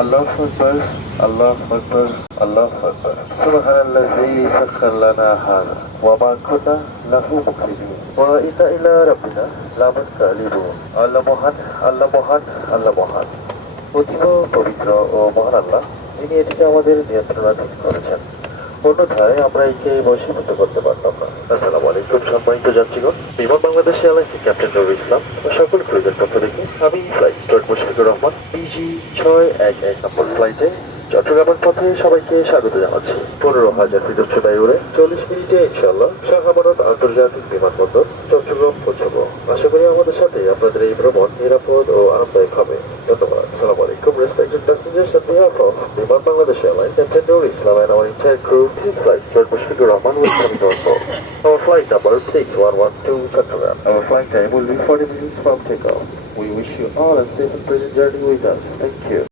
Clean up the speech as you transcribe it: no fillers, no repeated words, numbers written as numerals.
الله أكبر الله أكبر الله أكبر سبحان الذي سخر لنا هذا وما كنا له مقرنين وإنا إلى ربنا لمنقلبون আল্লাহ মহান আল্লাহ মহান আল্লাহ মহান অতীব পবিত্র ও মহান আল্লাহ যিনি এটিকে আমাদের নিয়ন্ত্রণাধীন করেছেন, অন্যথায় আমরা একে বশীভূত করতে পারতাম না। আসসালামু আলাইকুম সম্মানিত যাত্রীগণ, বিমান বাংলাদেশ এয়ারলাইন্সের ক্যাপ্টেন নুরুল ইসলাম ও সকল ক্রুদের পক্ষ থেকে আমি flight steward Mushfiqur Rahman PG 611 নম্বর ফ্লাইটে চট্টগ্রামের পথে সবাইকে স্বাগত জানাচ্ছি। 15,000 ফিট উচ্চতায় উড়ে 40 মিনিটে ইনশাআল্লাহ শাহ আমানত আন্তর্জাতিক বিমানবন্দর চট্টগ্রাম পৌঁছাবো। আশা করি আমাদের সাথে আপনাদের এই ভ্রমণ নিরাপদ ও আরামদায়ক হবে। ধন্যবাদ। আসসালামু আলাইকুম respected passengers, on behalf of Biman Bangladesh Airlines, Captain Nurul Islam and our entire crew, this is Flight Steward Mushfiqur Rahman welcoming you all. Our flight number 6112 Chattogram. Our flight time will be 40 minutes from takeoff. We wish you all a safe and pleasant journey with us. Thank you.